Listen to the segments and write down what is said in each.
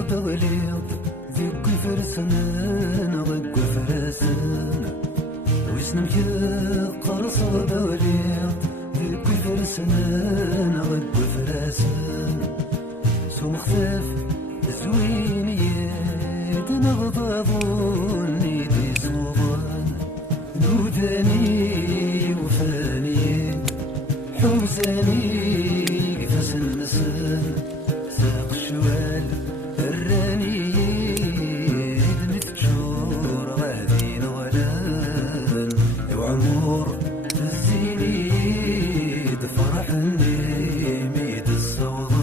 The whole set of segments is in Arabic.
بغليظ ذيك فرسنا ضق فرسنا ويسنم قرص بغليظ ذيك فرسنا ضق فرسنا سو مختلف زويني نغضبوني دي صوبان نوداني وفاني حوزاني قفص النسل ساق الشوال الراني نتجور غادي نغلان وعمور الزيني دفرحني ميت الصوضان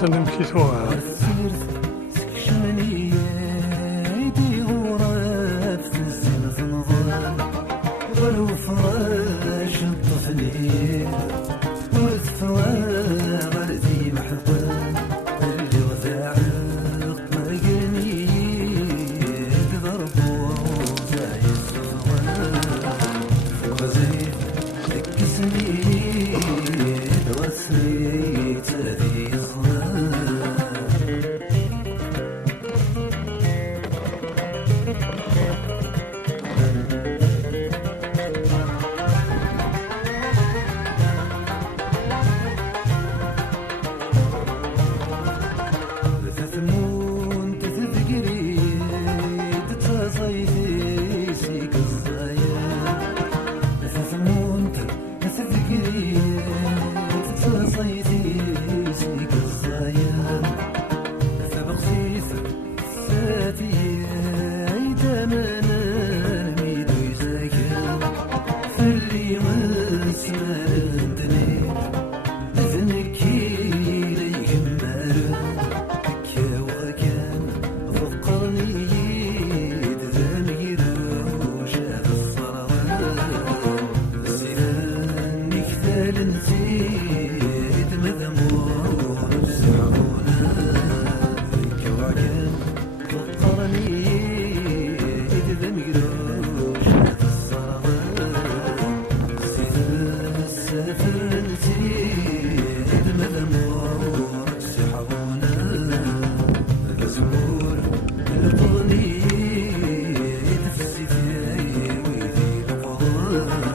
تسلم كيتوها الأغنية تفسي ويدي القضاء